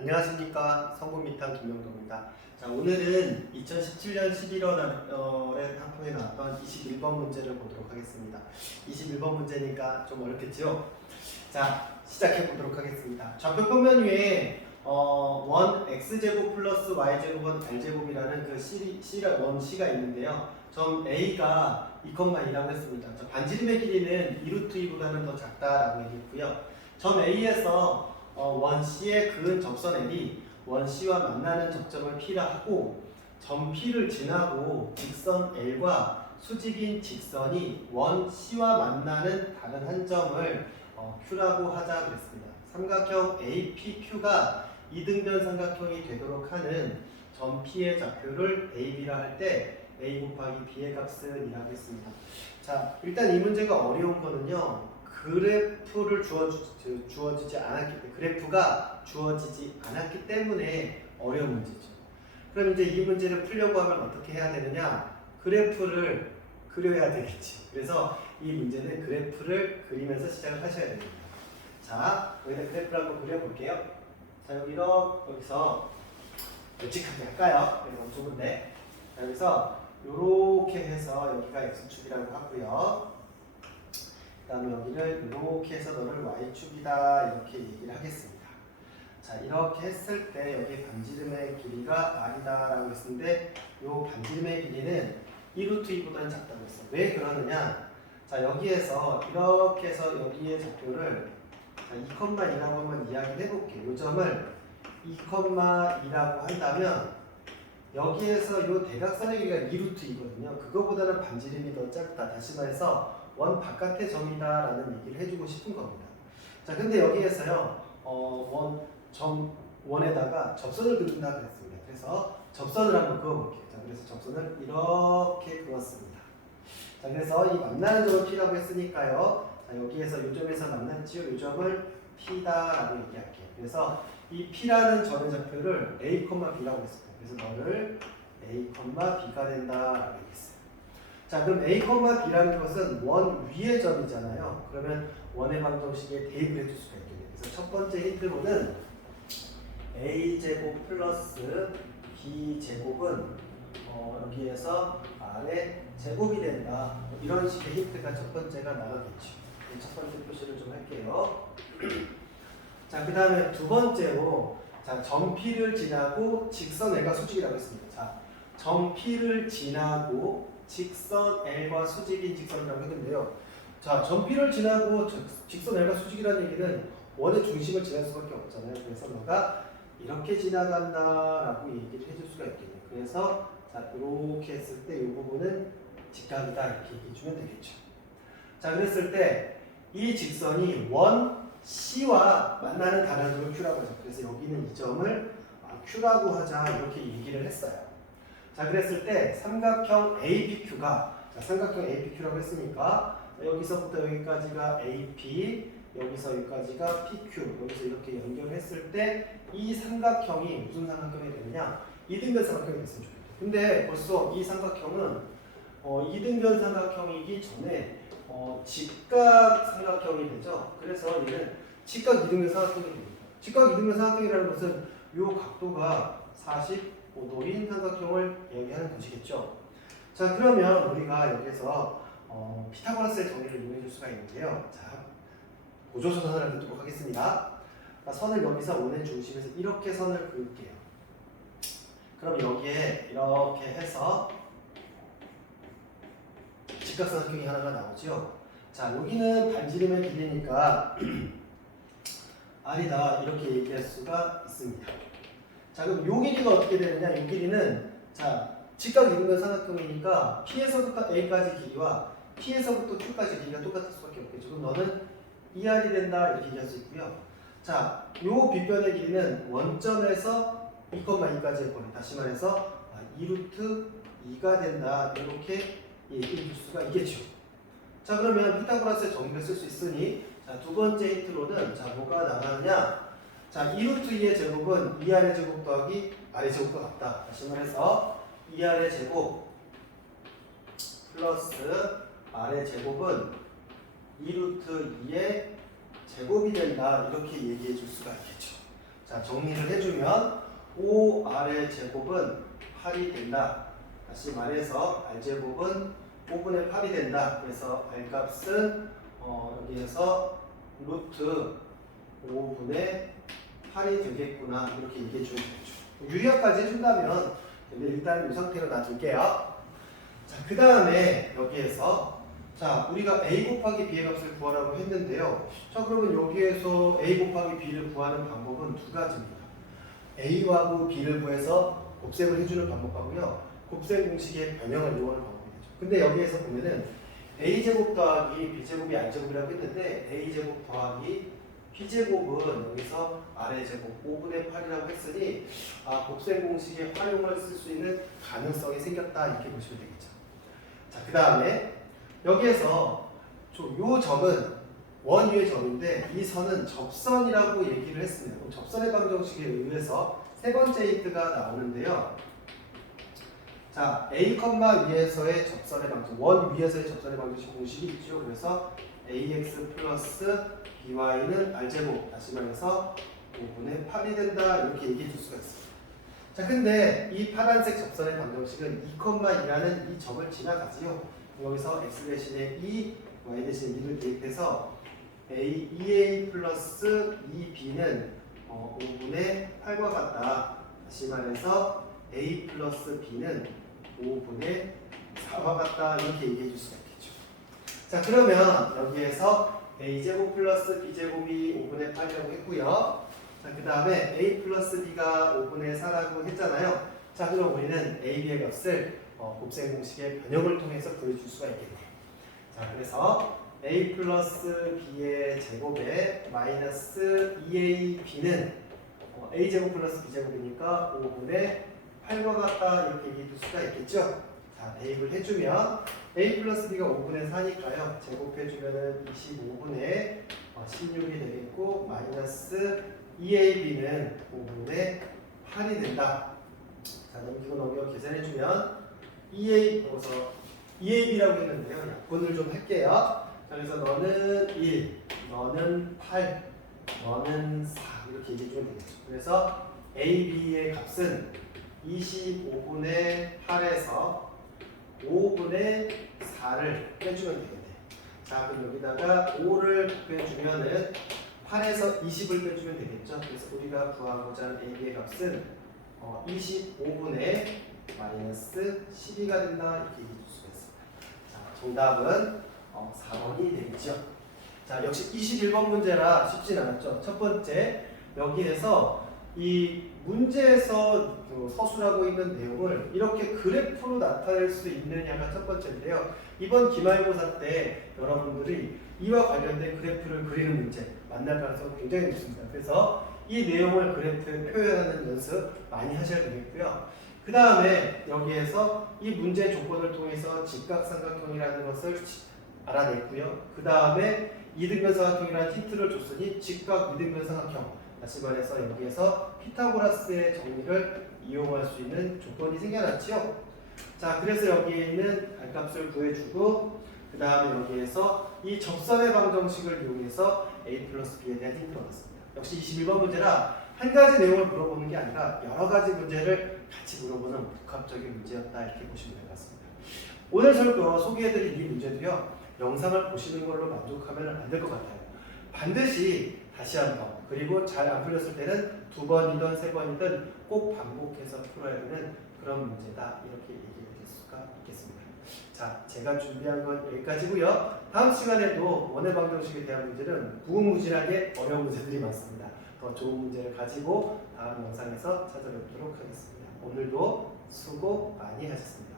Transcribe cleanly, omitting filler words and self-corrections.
안녕하십니까. 성분미탁 김명도입니다. 자, 오늘은 2017년 11월에 학부에 나왔던 21번 문제를 보도록 하겠습니다. 21번 문제니까 좀 어렵겠죠? 자, 시작해 보도록 하겠습니다. 좌표 평면 위에 원 x제곱 플러스 y제곱은 r제곱이라는 그 C가 있는데요. 점 A가 2,2라고 했습니다. 자, 반지름의 길이는 2루트 2보다는 더 작다라고 얘기했고요. 점 A에서 원 C의 그은 접선 L이 원 C와 만나는 접점을 P라 하고 점 P를 지나고 직선 L과 수직인 직선이 원 C와 만나는 다른 한 점을 Q라고 하자 그랬습니다. 삼각형 APQ가 이등변 삼각형이 되도록 하는 점 P의 좌표를 AB라 할 때 A 곱하기 B의 값은 이라고 했습니다. 자, 일단 이 문제가 어려운 거는요. 그래프가 주어지지 않았기 때문에 어려운 문제죠. 그럼 이제 이 문제를 풀려고 하면 어떻게 해야 되느냐? 그래프를 그려야 되겠지. 그래서 이 문제는 그래프를 그리면서 시작을 하셔야 됩니다. 자, 여기다 그래프를 한번 그려볼게요. 자, 여기서 멸치하게 할까요? 그래서 좁은데. 자, 여기서 이렇게 해서 여기가 x축이라고 하고요. 그 다음에 여기를 이렇게 해서 너를 y축이다 이렇게 얘기를 하겠습니다. 자, 이렇게 했을 때 여기 반지름의 길이가 r이다 라고 했는데 이 반지름의 길이는 1루트 2보다는 작다고 했어요. 왜 그러느냐? 자, 여기에서 이렇게 해서 여기의 좌표를 2,2라고 한번 이야기를 해볼게요. 이 점을 2,2라고 한다면 여기에서 이 대각선의 길이가 2루트 2거든요. 그거보다는 반지름이 더 작다. 다시 말해서 원 바깥의 점이다 라는 얘기를 해주고 싶은 겁니다. 자, 근데 여기에서요 원에다가 접선을 그린다 그랬습니다. 그래서 접선을 한번 그어볼게요. 자, 그래서 접선을 이렇게 그었습니다. 자, 그래서 이 만나는 점을 P라고 했으니까요. 자, 여기에서 이 점에서 만났지요. 이 점을 P다 라고 얘기할게요. 그래서 이 P라는 점의 좌표를 A, B라고 했습니다. 그래서 너를 A, B가 된다 라고 얘기했어요. 자, 그럼 A, B라는 것은 원 위의 점이잖아요. 그러면 원의 방정식에 대입을 해줄 수가 있겠네요. 그래서 첫 번째 힌트로는 A제곱 플러스 B제곱은 여기에서 R의 제곱이 된다. 이런 식의 힌트가 첫 번째가 나가겠죠. 첫 번째 표시를 좀 할게요. 자, 그 다음에 두 번째로 자, 점 P를 지나고 직선 L과 수직이라고 했습니다. 자, 점 P를 지나고 직선 L과 수직인 직선이라고 했는데요. 자, 점 P를 지나고 직선 L과 수직이라는 얘기는 원의 중심을 지날 수밖에 없잖아요. 그래서 너가 이렇게 지나간다라고 얘기를 해줄 수가 있겠네요. 그래서 자, 이렇게 했을 때 이 부분은 직각이다 이렇게 얘기해주면 되겠죠. 자, 그랬을 때 이 직선이 원 C와 만나는 단원을 Q라고 하죠. 그래서 여기는 이 점을 Q라고 하자 이렇게 얘기를 했어요. 자, 그랬을 때 삼각형 APQ가 삼각형 APQ라고 했으니까 여기서부터 여기까지가 AP, 여기서 여기까지가 PQ, 여기서 이렇게 연결했을 때 이 삼각형이 무슨 삼각형이 되느냐? 이등변 삼각형이 됐으면 좋겠다. 근데 벌써 이 삼각형은 이등변 삼각형이기 전에 직각 삼각형이 되죠. 그래서 얘는 직각 이등변 삼각형이 됩니다. 직각 이등변 삼각형이라는 것은 이 각도가 45도인 삼각형을 얘기하는 것이겠죠. 자, 그러면 우리가 여기서 피타고라스의 정의를 이용해 줄 수가 있는데요. 자, 고조선을 그리도록 하겠습니다. 자, 선을 여기서 원의 중심에서 이렇게 선을 그을게요. 그럼 여기에 이렇게 해서 직각삼각형이 하나가 나오죠. 자, 여기는 반지름의 길이니까 R이다 이렇게 얘기할 수가 있습니다. 자, 그럼 요 길이가 어떻게 되느냐? 이 길이는 자, 직각 이등변 삼각형이니까 P에서부터 A까지 길이와 P에서부터 Q까지 길이가 똑같을 수밖에 없겠죠. 그럼 너는 2R이 된다 이렇게 얘기할 수 있고요. 자, 요 빗변의 길이는 원점에서 2,2까지의 거리, 다시 말해서 2루트 2가 된다 이렇게 얘기해 줄 수가 있겠죠. 자, 그러면 피타고라스의 정의를 쓸 수 있으니 자, 두 번째 힌트로는 자, 뭐가 나가느냐? 자, 2루트 2의 제곱은 2R의 제곱 더하기 R의 제곱과 같다. 다시 말해서 2R의 제곱 플러스 R의 제곱은 2루트 2의 제곱이 된다. 이렇게 얘기해 줄 수가 있겠죠. 자, 정리를 해주면 5R의 제곱은 8이 된다. 다시 말해서 R제곱은 5분의 8이 된다. 그래서 R값은 여기에서 루트 5분의 8이 되겠구나. 이렇게 얘기해 주면 되죠. 유리화까지 해준다면 일단 이 상태로 놔둘게요. 자, 그 다음에 여기에서 자, 우리가 a 곱하기 b의 값을 구하라고 했는데요. 자, 그러면 여기에서 a 곱하기 b를 구하는 방법은 두 가지입니다. a하고 b를 구해서 곱셈을 해주는 방법하고요. 곱셈 공식의 변형을 이용하는 방법이 되죠. 근데 여기에서 보면은 a제곱 더하기 b제곱이 r제곱이라고 했는데 a제곱 더하기 b제곱은 여기서 r의 제곱 5분의 8이라고 했으니 곱셈 공식의 활용을 쓸 수 있는 가능성이 생겼다 이렇게 보시면 되겠죠. 자, 그 다음에 여기에서 요 점은 원 위의 점인데 이 선은 접선이라고 얘기를 했습니다. 접선의 방정식에 의해서 세 번째 힌트가 나오는데요. 자, a, 위에서의 접선의 방정, 원 위에서의 접선의 방정식 공식이 있죠. 그래서 ax 플러스 by는 r제곱, 다시 말해서 5분의 8이 된다 이렇게 얘기해 줄 수가 있습니다. 자, 근데 이 파란색 접선의 방정식은 2,2라는 이 점을 지나가지요. 여기서 x 대신에 2, y 대신에 2를 대입해서 2a 플러스 2b는 5분의 8과 같다. 다시 말해서 a 플러스 b는 5분의 4와 같다. 이렇게 얘기해 줄 수가 있겠죠. 자, 그러면 여기에서 a제곱 플러스 b제곱이 5분의 8이라고 했고요. 자, 그 다음에 a 플러스 b가 5분의 4라고 했잖아요. 자, 그럼 우리는 a, b의 값을 곱셈 공식의 변형을 통해서 구해줄 수가 있겠네요. 자, 그래서 a 플러스 b의 제곱에 마이너스 2ab는 a제곱 플러스 b제곱이니까 5분의 8과 같다 이렇게 얘기해 줄 수가 있겠죠. 자, 대입을 해주면 a 플러스 b가 5분의 4니까요. 제곱해주면은 25분의 16이 되겠고 마이너스 2ab는 5분의 8이 된다. 자, 넘기고 계산해주면 2ab라고 했는데요. 약분을 좀 할게요. 자, 그래서 너는 1, 너는 8, 너는 4 이렇게 얘기해주면 되겠죠. 그래서 ab의 값은 25분의 8에서 5분의 4를 빼주면 되겠네요. 자, 그럼 여기다가 5를 빼주면은 8에서 20을 빼주면 되겠죠. 그래서 우리가 구하고자 하는 a의 값은 25분의 마이너스 12가 된다 이렇게 얘기해 줄 수가 있습니다. 자, 정답은 4번이 되겠죠. 자, 역시 21번 문제라 쉽진 않았죠. 첫 번째, 여기에서 이 문제에서 서술하고 있는 내용을 이렇게 그래프로 나타낼 수 있느냐가 첫 번째인데요. 이번 기말고사 때 여러분들이 이와 관련된 그래프를 그리는 문제 만날 가능성이 굉장히 높습니다. 그래서 이 내용을 그래프에 표현하는 연습 많이 하셔야 되겠고요. 그 다음에 여기에서 이 문제 조건을 통해서 직각삼각형이라는 것을 알아냈고요. 그 다음에 이등변삼각형이라는 힌트를 줬으니 직각 이등변삼각형, 다시 말해서 여기에서 피타고라스의 정리를 이용할 수 있는 조건이 생겨났죠. 자, 그래서 여기에 있는 r값을 구해주고 그 다음에 여기에서 이 접선의 방정식을 이용해서 a 플러스 b에 대한 힌트를 얻었습니다. 역시 21번 문제라 한 가지 내용을 물어보는 게 아니라 여러 가지 문제를 같이 물어보는 복합적인 문제였다 이렇게 보시면 될 것 같습니다. 오늘 저희가 소개해드린 이 문제도요. 영상을 보시는 걸로 만족하면 안 될 것 같아요. 반드시 다시 한번 그리고 잘 안 풀렸을 때는 2번이든 3번이든 꼭 반복해서 풀어야 되는 그런 문제다 이렇게 얘기해 드릴 수가 있겠습니다. 자, 제가 준비한 건 여기까지고요. 다음 시간에도 원의 방정식에 대한 문제는 무궁무진하게 어려운 문제들이 많습니다. 더 좋은 문제를 가지고 다음 영상에서 찾아뵙도록 하겠습니다. 오늘도 수고 많이 하셨습니다.